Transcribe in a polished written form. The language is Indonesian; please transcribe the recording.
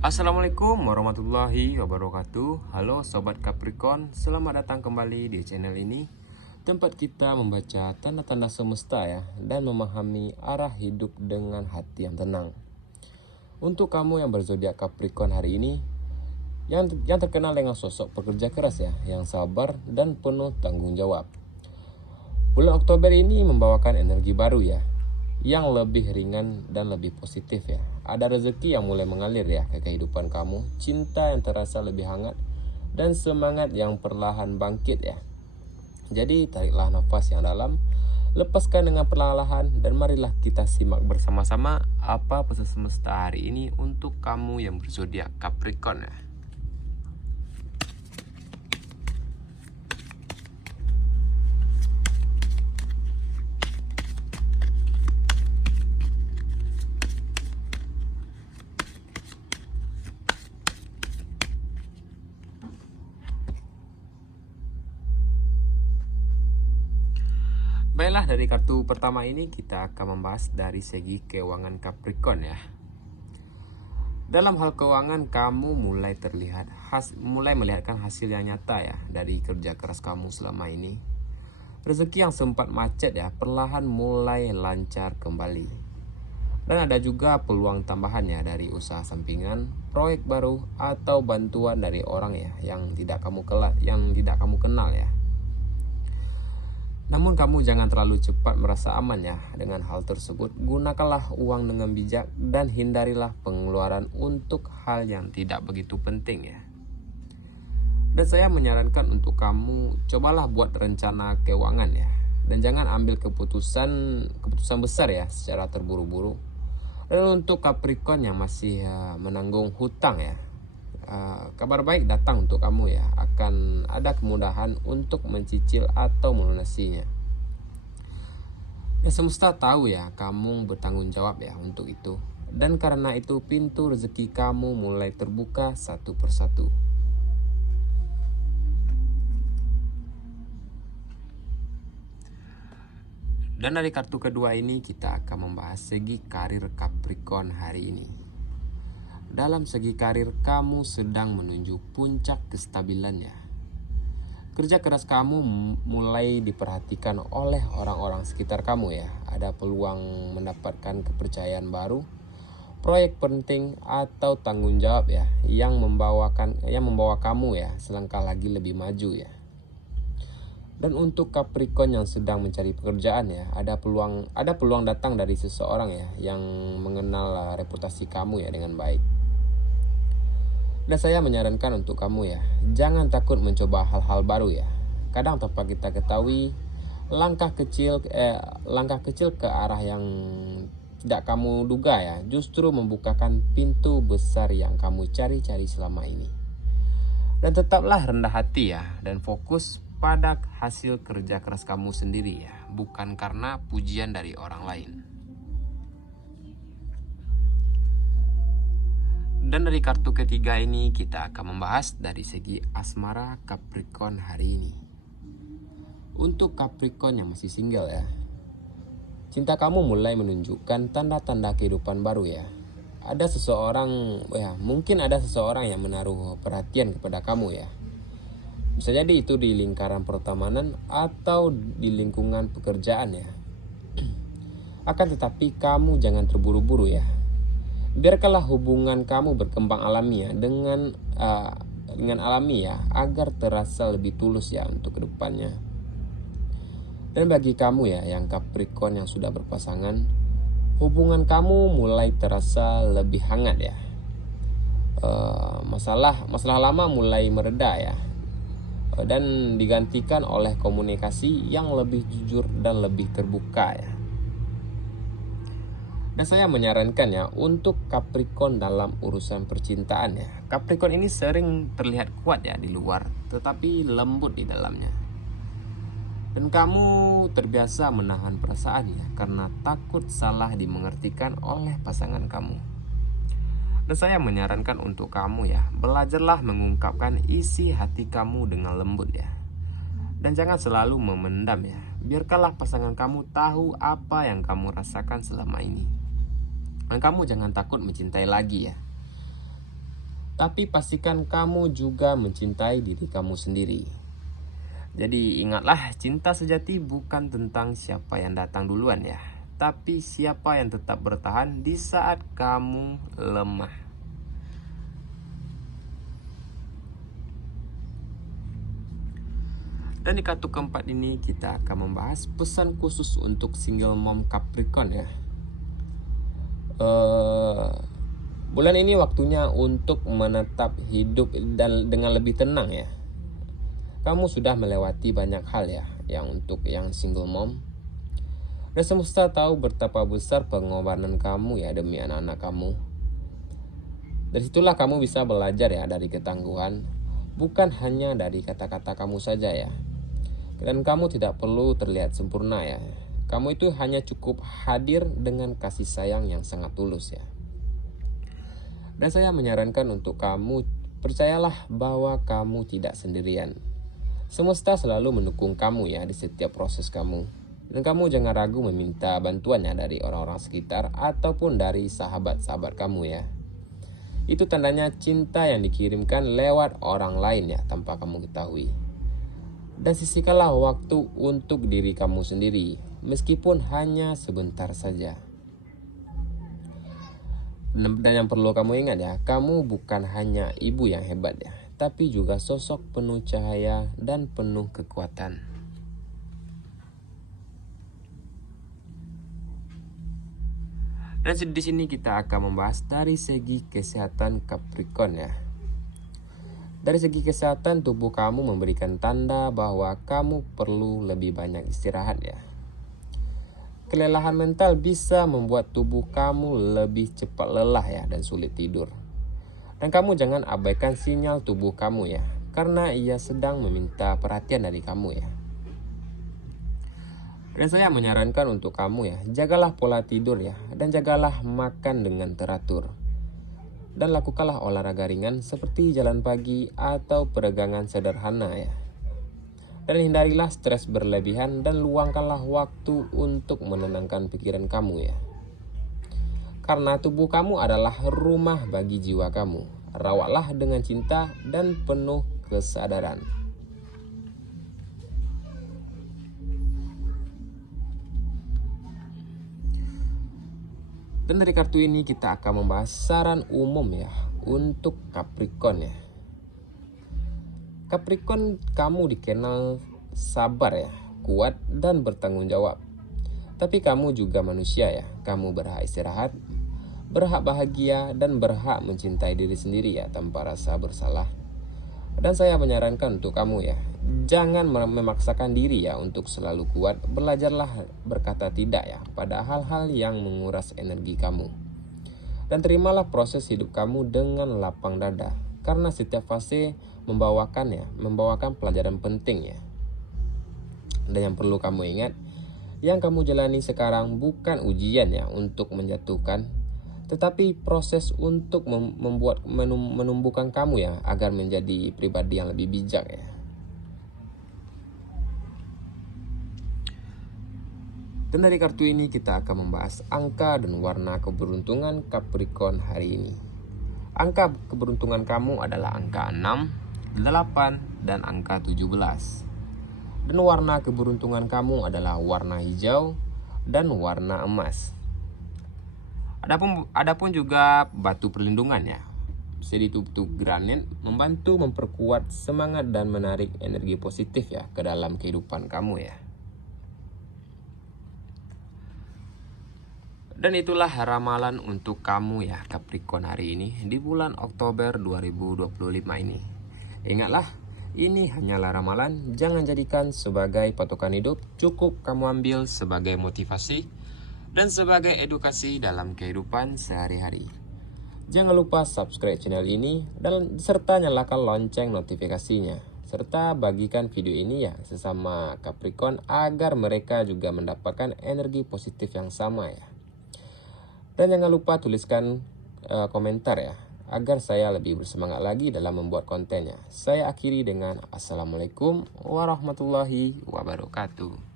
Assalamualaikum warahmatullahi wabarakatuh. Halo Sobat Capricorn, selamat datang kembali di channel ini, tempat kita membaca tanda-tanda semesta ya, dan memahami arah hidup dengan hati yang tenang. Untuk kamu yang berzodiak Capricorn hari ini, yang terkenal dengan sosok pekerja keras ya, yang sabar dan penuh tanggung jawab. Bulan Oktober ini membawakan energi baru ya, yang lebih ringan dan lebih positif ya. Ada rezeki yang mulai mengalir ya ke kehidupan kamu, cinta yang terasa lebih hangat, dan semangat yang perlahan bangkit ya. Jadi tariklah nafas yang dalam, lepaskan dengan perlahan-lahan, dan marilah kita simak bersama-sama apa pesan semesta hari ini untuk kamu yang berzodiak Capricorn ya. Baiklah, dari kartu pertama ini kita akan membahas dari segi keuangan Capricorn ya. Dalam hal keuangan, kamu mulai melihatkan hasil yang nyata ya dari kerja keras kamu selama ini. Rezeki yang sempat macet ya perlahan mulai lancar kembali. Dan ada juga peluang tambahan ya dari usaha sampingan, proyek baru, atau bantuan dari orang ya yang tidak kamu kenal ya. Namun kamu jangan terlalu cepat merasa aman ya dengan hal tersebut. Gunakanlah uang dengan bijak dan hindarilah pengeluaran untuk hal yang tidak begitu penting ya. Dan saya menyarankan untuk kamu cobalah buat rencana keuangan ya. Dan jangan ambil keputusan besar ya secara terburu-buru. Dan untuk Capricorn yang masih menanggung hutang ya, kabar baik datang untuk kamu ya. Akan ada kemudahan untuk mencicil atau melunasinya. Dan semesta tahu ya kamu bertanggung jawab ya untuk itu. Dan karena itu pintu rezeki kamu mulai terbuka satu persatu. Dan dari kartu kedua ini kita akan membahas segi karir Capricorn hari ini. Dalam segi karir, kamu sedang menuju puncak kestabilannya. Kerja keras kamu mulai diperhatikan oleh orang-orang sekitar kamu ya. Ada peluang mendapatkan kepercayaan baru, proyek penting, atau tanggung jawab ya yang membawa kamu ya selangkah lagi lebih maju ya. Dan untuk Capricorn yang sedang mencari pekerjaan ya, ada peluang datang dari seseorang ya yang mengenal reputasi kamu ya dengan baik. Dan saya menyarankan untuk kamu ya, jangan takut mencoba hal-hal baru ya. Kadang tanpa kita ketahui, langkah kecil ke arah yang tidak kamu duga ya, justru membukakan pintu besar yang kamu cari-cari selama ini. Dan tetaplah rendah hati ya, dan fokus pada hasil kerja keras kamu sendiri ya, bukan karena pujian dari orang lain. Dan dari kartu ketiga ini kita akan membahas dari segi asmara Capricorn hari ini. Untuk Capricorn yang masih single ya, cinta kamu mulai menunjukkan tanda-tanda kehidupan baru ya. Mungkin ada seseorang yang menaruh perhatian kepada kamu ya. Bisa jadi itu di lingkaran pertemanan atau di lingkungan pekerjaan ya. Akan tetapi kamu jangan terburu-buru ya. Biarkanlah hubungan kamu berkembang alami ya dengan alami ya, agar terasa lebih tulus ya untuk kedepannya. Dan bagi kamu ya yang Capricorn yang sudah berpasangan, hubungan kamu mulai terasa lebih hangat ya. Masalah lama mulai mereda ya, dan digantikan oleh komunikasi yang lebih jujur dan lebih terbuka ya. Dan saya menyarankan ya untuk Capricorn dalam urusan percintaan ya. Capricorn ini sering terlihat kuat ya di luar, tetapi lembut di dalamnya. Dan kamu terbiasa menahan perasaan ya, karena takut salah dimengertikan oleh pasangan kamu. Dan saya menyarankan untuk kamu ya, belajarlah mengungkapkan isi hati kamu dengan lembut ya. Dan jangan selalu memendam ya. Biarkanlah pasangan kamu tahu apa yang kamu rasakan selama ini. Dan kamu jangan takut mencintai lagi ya. Tapi pastikan kamu juga mencintai diri kamu sendiri. Jadi ingatlah, cinta sejati bukan tentang siapa yang datang duluan ya, tapi siapa yang tetap bertahan di saat kamu lemah. Dan di kartu keempat ini kita akan membahas pesan khusus untuk single mom Capricorn ya. Bulan ini waktunya untuk menetap hidup dan dengan lebih tenang ya. Kamu sudah melewati banyak hal ya, yang untuk yang single mom. Dan semesta tahu betapa besar pengorbanan kamu ya demi anak-anak kamu. Dari situlah kamu bisa belajar ya dari ketangguhan, bukan hanya dari kata-kata kamu saja ya. Dan kamu tidak perlu terlihat sempurna ya. Kamu itu hanya cukup hadir dengan kasih sayang yang sangat tulus ya. Dan saya menyarankan untuk kamu, percayalah bahwa kamu tidak sendirian. Semesta selalu mendukung kamu ya di setiap proses kamu. Dan kamu jangan ragu meminta bantuannya dari orang-orang sekitar ataupun dari sahabat-sahabat kamu ya. Itu tandanya cinta yang dikirimkan lewat orang lain ya, tanpa kamu ketahui. Dan sisihkanlah waktu untuk diri kamu sendiri, meskipun hanya sebentar saja. Dan yang perlu kamu ingat ya, kamu bukan hanya ibu yang hebat ya, tapi juga sosok penuh cahaya dan penuh kekuatan. Dan di sini kita akan membahas dari segi kesehatan Capricorn ya. Dari segi kesehatan, tubuh kamu memberikan tanda bahwa kamu perlu lebih banyak istirahat ya. Kelelahan mental bisa membuat tubuh kamu lebih cepat lelah ya dan sulit tidur. Dan kamu jangan abaikan sinyal tubuh kamu ya, karena ia sedang meminta perhatian dari kamu ya. Dan saya menyarankan untuk kamu ya, jagalah pola tidur ya, dan jagalah makan dengan teratur. Dan lakukanlah olahraga ringan seperti jalan pagi atau peregangan sederhana ya. Dan hindarilah stres berlebihan dan luangkanlah waktu untuk menenangkan pikiran kamu ya. Karena tubuh kamu adalah rumah bagi jiwa kamu. Rawatlah dengan cinta dan penuh kesadaran. Dan dari kartu ini kita akan membahas saran umum ya untuk Capricorn ya. Capricorn, kamu dikenal sabar ya, kuat dan bertanggung jawab. Tapi kamu juga manusia ya, kamu berhak istirahat, berhak bahagia dan berhak mencintai diri sendiri ya tanpa rasa bersalah. Dan saya menyarankan untuk kamu ya, jangan memaksakan diri ya untuk selalu kuat. Belajarlah berkata tidak ya pada hal-hal yang menguras energi kamu. Dan terimalah proses hidup kamu dengan lapang dada, karena setiap fase membawakan pelajaran penting ya. Dan yang perlu kamu ingat, yang kamu jalani sekarang bukan ujian ya untuk menjatuhkan, tetapi proses untuk menumbuhkan kamu ya agar menjadi pribadi yang lebih bijak ya. Dan dari kartu ini kita akan membahas angka dan warna keberuntungan Capricorn hari ini. Angka keberuntungan kamu adalah angka 6, 8, dan angka 17. Dan warna keberuntungan kamu adalah warna hijau dan warna emas. Adapun juga batu perlindungan ya. Sedikit granit membantu memperkuat semangat dan menarik energi positif ya ke dalam kehidupan kamu ya. Dan itulah ramalan untuk kamu ya Capricorn hari ini di bulan Oktober 2025 ini. Ingatlah, ini hanyalah ramalan, jangan jadikan sebagai patokan hidup, cukup kamu ambil sebagai motivasi dan sebagai edukasi dalam kehidupan sehari-hari. Jangan lupa subscribe channel ini dan serta nyalakan lonceng notifikasinya. Serta bagikan video ini ya sesama Capricorn agar mereka juga mendapatkan energi positif yang sama ya. Dan jangan lupa tuliskan komentar ya, agar saya lebih bersemangat lagi dalam membuat kontennya. Saya akhiri dengan Assalamualaikum warahmatullahi wabarakatuh.